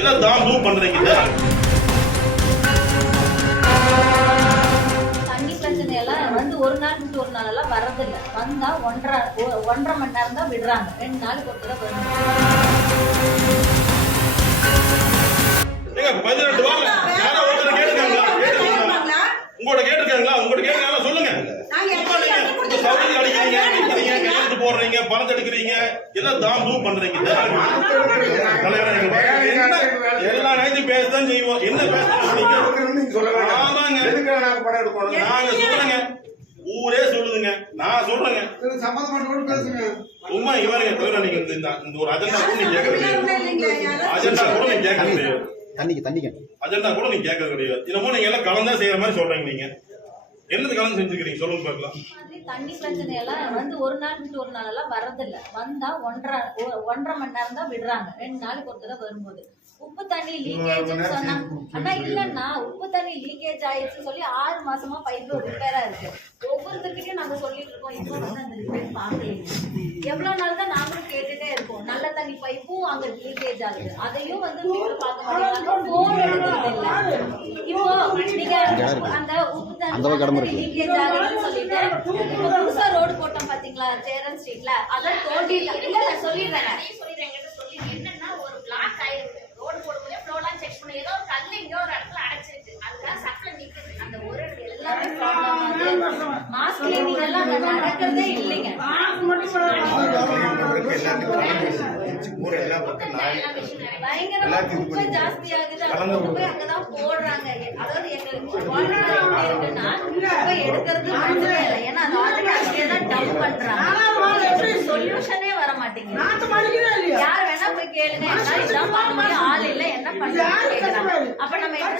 எல்லாம் தாம் தூம் பண்றீங்க. தண்ணி பிரச்சனை எல்லாம் வந்து ஒரு நாள் விட்டு ஒரு நாள் எல்லாம் வர்றதில்லை. வந்தா ஒன்றரை மணி நேரம் தான் விடுறாங்க. 2 நாளுக்கு ஒரு தடவை வரும். 18 வாரம் யாரோ ஒருத்தர் கேட்டுருக்காங்களா? உங்களோட கேட்டிருக்காங்களா? உங்களோட கேட்கலாம் சொல்லுங்க. சவுதி அடிக்கிறீங்க, நிக்கிறீங்க, கையெழுத்து போடுறீங்க, பணத்தை எடுக்கிறீங்க, எல்லாம் தாம் தூம் பண்றீங்க. எல்லா நேரத்தையும் பேசதான் செய்வோம். என்ன பேசுறீங்க? ஆமாங்க, நாங்க சொல்றேங்க, ஊரே சொல்லுதுங்க, நான் சொல்றேங்க. உண்மை இவருங்க தவிர நீங்க இந்த ஒரு அஜெண்டா கூட நீங்க கேட்க கிடையாது. அஜெண்டா கூட நீங்க கேட்க கிடையாது. அஜெண்டா கூட நீங்க கேட்கறது கிடையாது. என்னமோ நீங்க எல்லாம் கலந்தா செய்யற மாதிரி சொல்றீங்க. நீங்க என்னது கலந்து செஞ்சுக்கிறீங்க சொல்லுங்க பார்க்கலாம். தண்ணி பிரச்சனை எல்லாம் வந்து ஒரு நாள் விட்டு ஒரு நாள் எல்லாம் வர்றதில்லை. வந்தா ஒன்றரை மணி நேரம் தான் விடுறாங்க. 2 நாளுக்கு ஒரு தடவை வரும்போது உப்பு தண்ணி லீக்கேஜ்னு சொன்னாங்க. ஆனா இல்லன்னா உப்பு தண்ணி லீக்கேஜ் ஆயிடுச்சு சொல்லி 6 மாசமா பைப்பு ரிப்பேரா இருக்கு. ஒவ்வொருத்தர்கிட்டயும் நாங்க சொல்லிட்டு இருக்கோம். இப்போ வந்து அந்த ரிப்பேர் பாக்கல. எவ்வளவு நாள் தான் நாங்களும் கேட்டுட்டே இருக்கோம். நல்ல தண்ணி பைப்பும் அங்க லீக்கேஜ் ஆகுது. அதையும் வந்து பார்க்க மாட்டேங்கிறாங்க. போன் எடுக்கிறது இல்ல. இப்போ நீங்க அந்த உப்பு தண்ணி லீக்கேஜ் ஆகுதுன்னு சொல்லிட்டு இப்போ புதுசா ரோடு போட்டோம் பாத்தீங்களா சேரன் ஸ்ட்ரீட்ல, அதான் தோண்டிட்டாங்க. இல்ல நான் சொல்லிடுறேன். என்னன்னா ஒரு பிளாக் ஆயிருக்கு. ரோடு போடும்போது ஃப்ளோலாம் செக் பண்ணி ஏதோ ஒரு கல்லு இங்க ஒரு இடத்துல அடைச்சிருக்கு. அதுதான் சப்ளை நிக்குது. அந்த ஒரு எல்லாமே ப்ராப்ளம். மாஸ் கிளீனிங் எல்லாம் அங்க நடக்கிறதே இல்லைங்க. பயங்கரமா குப்பை ஜாஸ்தி ஆகுது. குப்பை அங்கதான் போடுறாங்க. அதாவது எங்களுக்கு இருக்குன்னா குப்பை எடுக்கிறது பிரச்சனை இல்லை. ஏன்னா அது ஆல்ரெடி அங்கேதான் டம்ப் பண்றாங்க. சொல்யூஷனே வர மாட்டேங்குது. யார் வேணா போய் கேளுங்க. இதான் பண்ண முடியும், ஆள் இல்ல, என்ன பண்றாங்க கேக்குறாங்க. அப்ப நம்ம என்ன